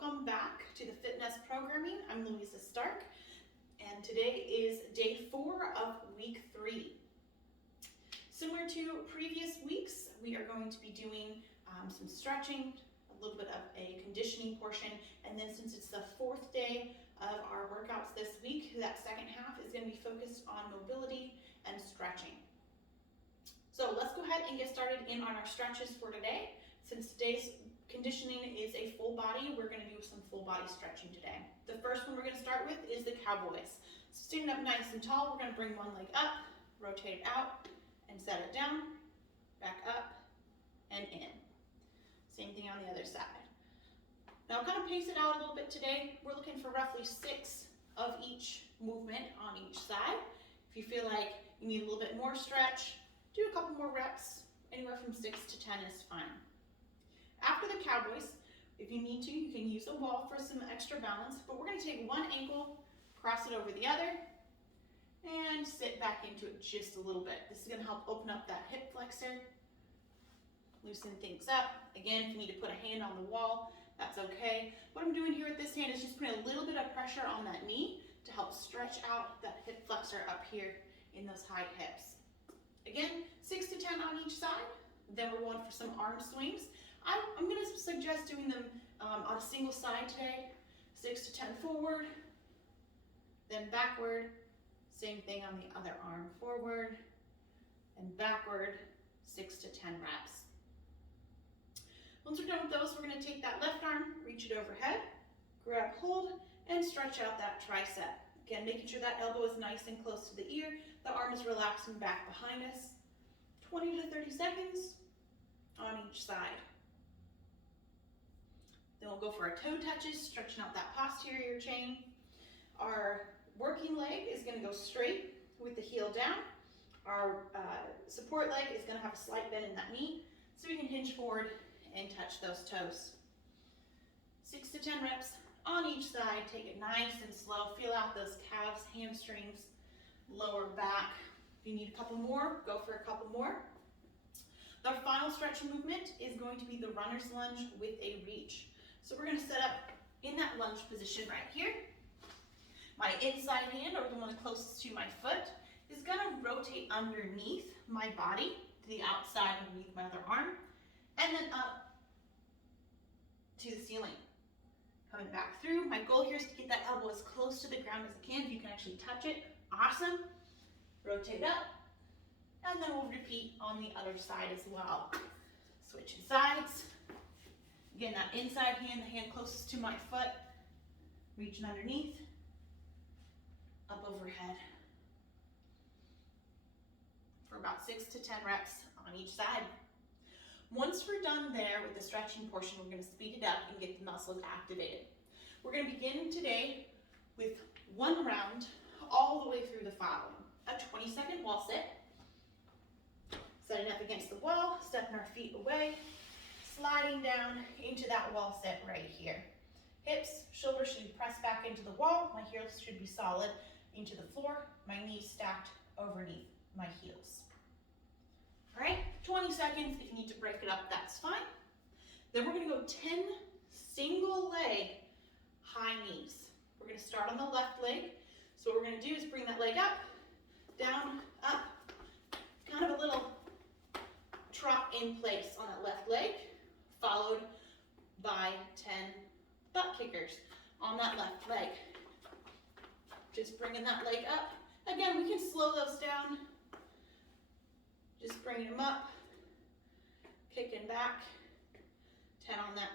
welcome back to the FITNEST programming. I'm Louisa Stark, and today is day 4 of week 3. Similar to previous weeks, we are going to be doing some stretching, a little bit of a conditioning portion, and then since it's the 4th day of our workouts this week, that second half is going to be focused on mobility and stretching. So let's go ahead and get started in on our stretches for today. Since today's conditioning is a full body, we're going to do some full body stretching today. The first one we're going to start with is the cowboys. So standing up nice and tall, we're going to bring one leg up, rotate it out, and set it down, back up, and in. Same thing on the other side. Now I'm going to pace it out a little bit today. We're looking for roughly 6 of each movement on each side. If you feel like you need a little bit more stretch, do a couple more reps. Anywhere from 6 to 10 is fine. After the cowboys, if you need to, you can use a wall for some extra balance, but we're going to take one ankle, cross it over the other, and sit back into it just a little bit. This is going to help open up that hip flexor, loosen things up. Again, if you need to put a hand on the wall, that's okay. What I'm doing here with this hand is just putting a little bit of pressure on that knee to help stretch out that hip flexor up here in those high hips. Again, 6 to 10 on each side. Then we're going for some arm swings. I'm going to suggest doing them on a single side today. 6 to 10 forward, then backward. Same thing on the other arm. Forward and backward, 6 to 10 reps. Once we're done with those, we're going to take that left arm, reach it overhead, grab hold, and stretch out that tricep. Again, making sure that elbow is nice and close to the ear. The arm is relaxing back behind us. 20 to 30 seconds on each side. Then we'll go for our toe touches, stretching out that posterior chain. Our working leg is going to go straight with the heel down. Our support leg is going to have a slight bend in that knee, so we can hinge forward and touch those toes. 6 to 10 reps on each side. Take it nice and slow. Feel out those calves, hamstrings, lower back. If you need a couple more, go for a couple more. The final stretch movement is going to be the runner's lunge with a reach. So we're going to set up in that lunge position right here. My inside hand, or the one closest to my foot, is going to rotate underneath my body to the outside underneath my other arm, and then up to the ceiling. Coming back through. My goal here is to get that elbow as close to the ground as I can. If you can actually touch it, awesome. Rotate up, and then we'll repeat on the other side as well. Switching sides. Again, that inside hand, the hand closest to my foot, reaching underneath, up overhead. For about 6 to 10 reps on each side. Once we're done there with the stretching portion, we're going to speed it up and get the muscles activated. We're going to begin today with one round all the way through the following. A 20-second wall sit. Setting up against the wall, stepping our feet away, sliding down into that wall sit right here. Hips, shoulders should be pressed back into the wall. My heels should be solid into the floor. My knees stacked underneath my heels. All right, 20 seconds. If you need to break it up, that's fine. Then we're going to go 10 single leg high knees. We're going to start on the left leg. So what we're going to do is bring that leg up, down, up, kind of a little trot in place on that left leg, followed by 10 butt kickers on that left leg. Just bringing that leg up. Again, we can slow those down. Just bringing them up, kicking back, 10 on that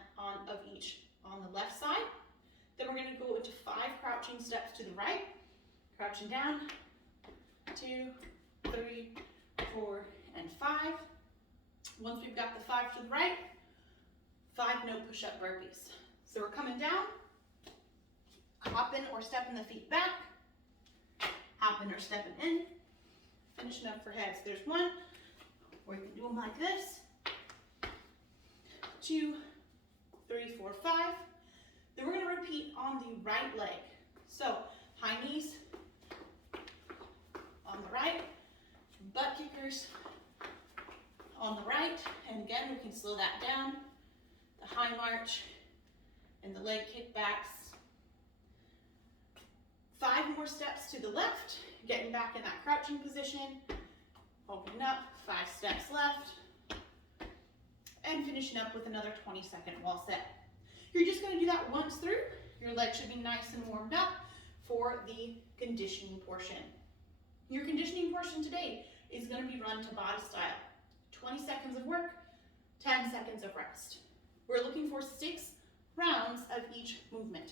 of each on the left side. Then we're going to go into 5 crouching steps to the right, crouching down, 2, 3, 4, and 5. Once we've got the 5 to the right, 5 no push-up burpees. So we're coming down, hopping or stepping the feet back, hopping or stepping in, finishing up for heads. There's 1, or you can do them like this. 2, 3, 4, 5. Then we're going to repeat on the right leg. So high knees on the right, butt kickers on the right, and again we can slow that down. The high march and the leg kickbacks. 5 more steps to the left, getting back in that crouching position, opening up, 5 steps left, and finishing up with another 20-second wall set. You're just going to do that once through. Your legs should be nice and warmed up for the conditioning portion. Your conditioning portion today is going to be run to body style. 20 seconds of work, 10 seconds of rest. We're looking for 6 rounds of each movement.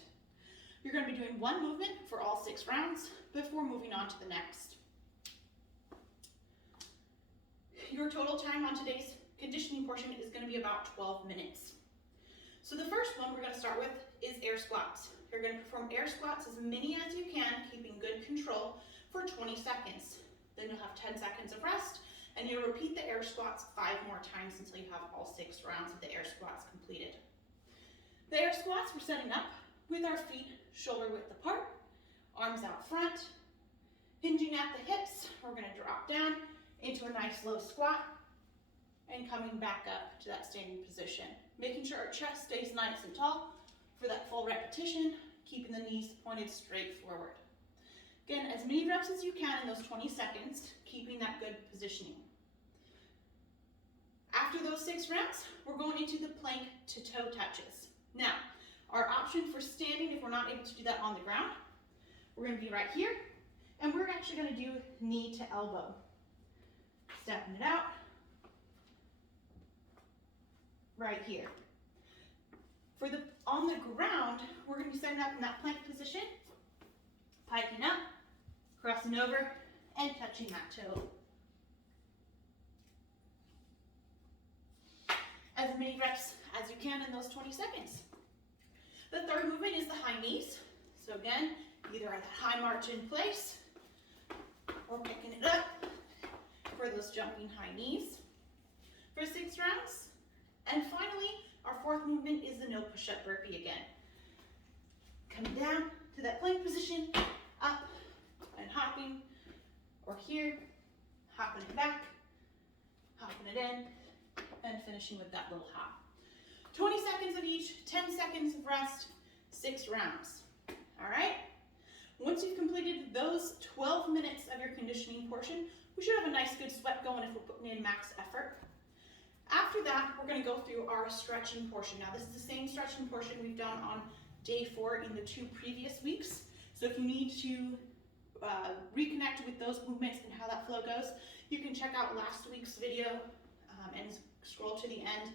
You're going to be doing 1 movement for all 6 rounds before moving on to the next. Your total time on today's conditioning portion is going to be about 12 minutes. So the first one we're going to start with is air squats. You're going to perform air squats as many as you can, keeping good control for 20 seconds. Then you'll have 10 seconds of rest, and you'll repeat the air squats 5 more times until you have all 6 rounds of the air squats completed. The air squats we're setting up with our feet shoulder width apart, arms out front, hinging at the hips. We're going to drop down into a nice low squat and coming back up to that standing position. Making sure our chest stays nice and tall for that full repetition, keeping the knees pointed straight forward. Again, as many reps as you can in those 20 seconds, keeping that good positioning. After those 6 rounds, we're going into the plank to toe touches. Now, our option for standing, if we're not able to do that on the ground, we're going to be right here, and we're actually going to do knee to elbow. Stepping it out, right here. For the on the ground, we're going to be setting up in that plank position, piking up, crossing over, and touching that toe. As many reps as you can in those 20 seconds. The third movement is the high knees. So again, either at that high march in place or picking it up for those jumping high knees for 6 rounds. And finally, our 4th movement is the no push-up burpee again. Coming down to that plank position, up and hopping, or here, hopping it back, hopping it in, and finishing with that little hop. 20 seconds of each, 10 seconds of rest, 6 rounds. All right? Once you've completed those 12 minutes of your conditioning portion, we should have a nice good sweat going if we're putting in max effort. After that, we're going to go through our stretching portion. Now, this is the same stretching portion we've done on day 4 in the 2 previous weeks. So if you need to reconnect with those movements and how that flow goes, you can check out last week's video and scroll to the end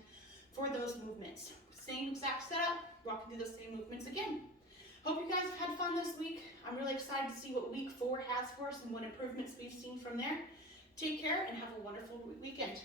for those movements. Same exact setup, walking through those same movements again. Hope you guys have had fun this week. I'm really excited to see what week 4 has for us and what improvements we've seen from there. Take care and have a wonderful weekend.